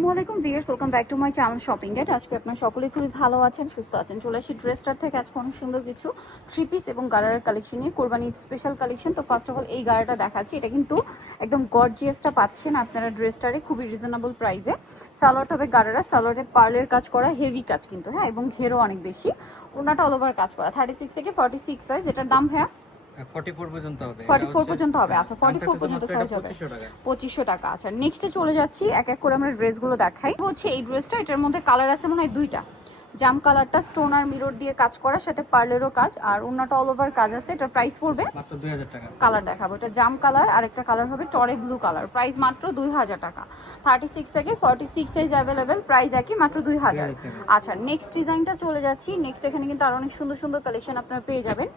আসসালামাইকুম viewers, welcome back to my channel shopping guide. আজকে আপনারা সকলেই খুবই ভালো আছেন, সুস্থ আছেন। চলে আসি ড্রেসটার থেকে আজকে অনেক সুন্দর কিছু থ্রি পিস এবং গারারের কালেকশন নিয়ে, কোরবানি স্পেশাল কালেকশন। তো ফার্স্ট অফ অল এই গারাটা দেখাচ্ছি, এটা কিন্তু একদম গর্জিয়াসটা পাচ্ছেন আপনারা ড্রেসটারে খুবই রিজনেবল প্রাইসে। সালোয়ারটা হবে গারারা, সালোয়ারে পার্লের কাজ করা, হেভি কাজ কিন্তু, হ্যাঁ, এবং ঘেরও অনেক বেশি। ওনাটা অল ওভার কাজ করা, 36 থেকে 46 সাইজ। এটার দাম হ্যাঁ 44 পর্যন্ত হবে। 44 পর্যন্ত হবে। আচ্ছা 44 পর্যন্ত সাইজ হবে 2500 টাকা। আচ্ছা নেক্সটে চলে যাচ্ছি, এক এক করে আমরা ড্রেসগুলো দেখাই। হচ্ছে এই ড্রেসটা, এটার মধ্যে কালার আছে মনে হয় দুইটা। জাম কালারটা স্টোন আর মিরর দিয়ে কাজ করা, সাথে পার্লেরও কাজ, আর ওন্নাটা অল ওভার কাজ আছে। এটার প্রাইস পড়বে মাত্র 2000 টাকা। কালার দেখাবো, এটা জাম কালার আর একটা কালার হবে টরে ব্লু কালার, প্রাইস মাত্র 2000 টাকা। 36 থেকে 46 সাইজ অ্যাভেলেবেল, প্রাইস একই, মাত্র 2000। আচ্ছা নেক্সট ডিজাইনটা চলে যাচ্ছি। নেক্সট এখানে কিন্তু আরো অনেক সুন্দর সুন্দর কালেকশন আপনারা পেয়ে যাবেন।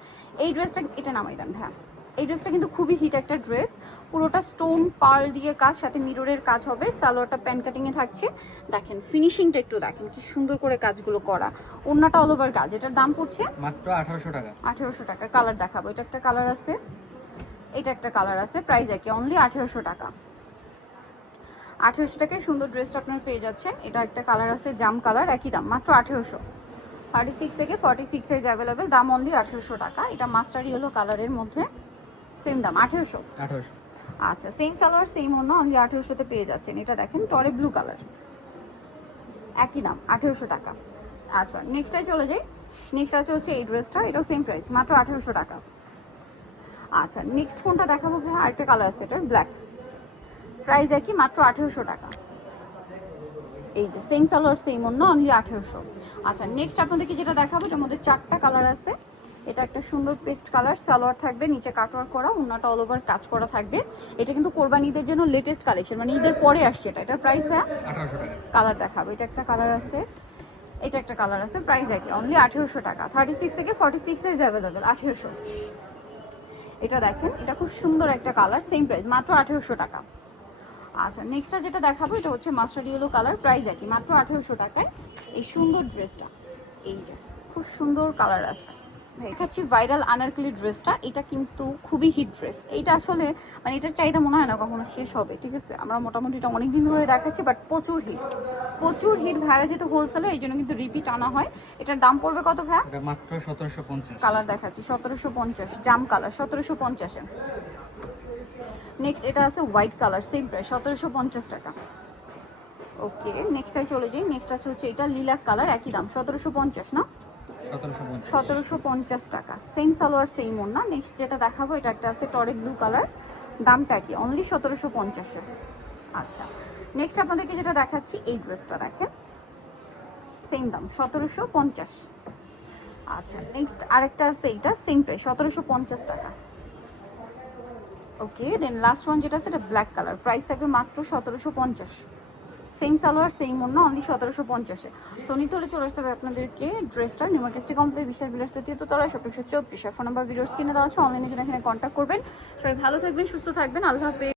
এই ড্রেসটা এটা নামাই দেন, হ্যাঁ এই ড্রেসটা কিন্তু খুবই হিট একটা ড্রেস, পুরোটা স্টোন পার্ল দিয়ে কাজ, সাথে মিররের কাজ হবে। সালোয়ারটা প্যান কাটিং এ থাকছে, দেখেন ফিনিশিংটা একটু দেখেন কি সুন্দর করে কাজগুলো করা। ওন্নাটা অল ওভার কাজ। এটার দাম পড়ছে মাত্র 1800 টাকা। 1800 টাকা। কালার দেখাবো, এটা একটা কালার আছে, এটা একটা কালার আছে, প্রাইস একই, অনলি 1800 টাকা। 1800 টাকায় সুন্দর ড্রেসটা আপনারা পেয়ে যাচ্ছেন। এটা একটা কালার আছে জাম কালার, একই দাম, মাত্র 1800। 36 থেকে 46 সাইজ অ্যাভেলেবেল, দাম অনলি 1800 টাকা। এটা মাস্টার ইয়েলো কালারের মধ্যে, সেম দাম 1800। আচ্ছা সেম সালোয়ার সেম অন্য, অনলি 1800 পেয়ে যাচ্ছেন। এটা দেখেন টরে ব্লু কালার, একই দাম 1800 টাকা। আচ্ছা নেক্সটে চলে যাই। নেক্সট আছে হচ্ছে এই ড্রেসটা, এটাও সেম প্রাইস, মাত্র 1800 টাকা। আচ্ছা নেক্সট কোনটা দেখাবো ভাই, আরেকটা কালার আছে এটার ব্ল্যাক, প্রাইস একই, মাত্র 1800 টাকা। এই যে সেম সালোয়ার সেম অন্য, অনলি 1800। আচ্ছা নেক্সট আপনাদেরকে যেটা দেখাবো, এটার মধ্যে চারটা কালার আছে। এটা একটা সুন্দর পেস্ট কালার, সালোয়ার থাকবে নিচে কাটওয়ার্ক করা, ওন্নাটা অল ওভার কাজ করা থাকবে। এটা কিন্তু কোরবানি ঈদের জন্য লেটেস্ট কালেকশন, মানে ঈদের পরে আসছে এটা। এটার প্রাইস ভাইয়া 1800 টাকা। কালার দেখাবো, এটা একটা কালার আছে, এটা একটা কালার আছে, প্রাইস একই, অনলি 1800 টাকা। 36 থেকে 46 সাইজ অ্যাভেলেবেল, 1800। এটা দেখেন, এটা খুব সুন্দর একটা কালার, সেম প্রাইস, মাত্র 1800 টাকা। আচ্ছা নেক্সটটা যেটা দেখাবো, এটা হচ্ছে মাস্টার্ড ইয়েলো কালার, প্রাইস একই, মাত্র 1800 টাকায় এই সুন্দর ড্রেসটা। এই যে খুব সুন্দর কালার আছে। দেখাচ্ছি ভাইরাল আনারকলি ড্রেসটা, এটা কিন্তু খুবই হিট ড্রেস। এইটা আসলে মানে এটার চাহিদা মনে হয় না কখনো শেষ হবে, ঠিক আছে। আমরা মোটামুটি এটা অনেকদিন ধরে দেখাচ্ছি, বাট প্রচুর হিট, প্রচুর হিট। ভাইরা যেহেতু হোলসেলার, এই জন্য কিন্তু রিপিট আনা হয়। এটার দাম পড়বে কত ভাইয়া? এটা মাত্র 1750। কালার দেখাচ্ছি 1750, জাম কালার 1750 এ। নেক্সট এটা আছে হোয়াইট কালার, সেম প্রাইস 1750 টাকা। ওকে নেক্সটটাই চলে যাই। নেক্সট আছে হচ্ছে এটা লিলাক কালার, একই দাম 1750 না, 1750 টাকা। সেম সালোয়ার সেম ওন্না। নেক্সট যেটা দেখাবো, এটা একটা আছে টরে ব্লু কালার, দামটা কি, অনলি 1750। আচ্ছা নেক্সট আপনাদেরকে যেটা দেখাচ্ছি, এই ড্রেসটা দেখেন, সেম দাম 1750। আচ্ছা নেক্সট আরেকটা আছে, এইটা সেম প্রাইস 1750 টাকা। ওকে দেন লাস্ট ওয়ান যেটা আছে, এটা ব্ল্যাক কালার, প্রাইস থাকবে মাত্র 1750। সেম সালোয়ার সেম অন্য, অনলি 1750-এ। সো নিতে হলে চলে আসতে হবে আপনাদেরকে ড্রেসটার নিউ মার্কেট কমপ্লিট বিশাল বিলাস তৃতীয়তলায়, সব 134। ফোন নাম্বার ভিডিওস কিনে দেওয়া আছে, অনলাইনে জন্য এখানে কন্ট্যাক্ট করবেন। সবাই ভালো থাকবেন, সুস্থ থাকবেন, আল্লাহ হাফেজ।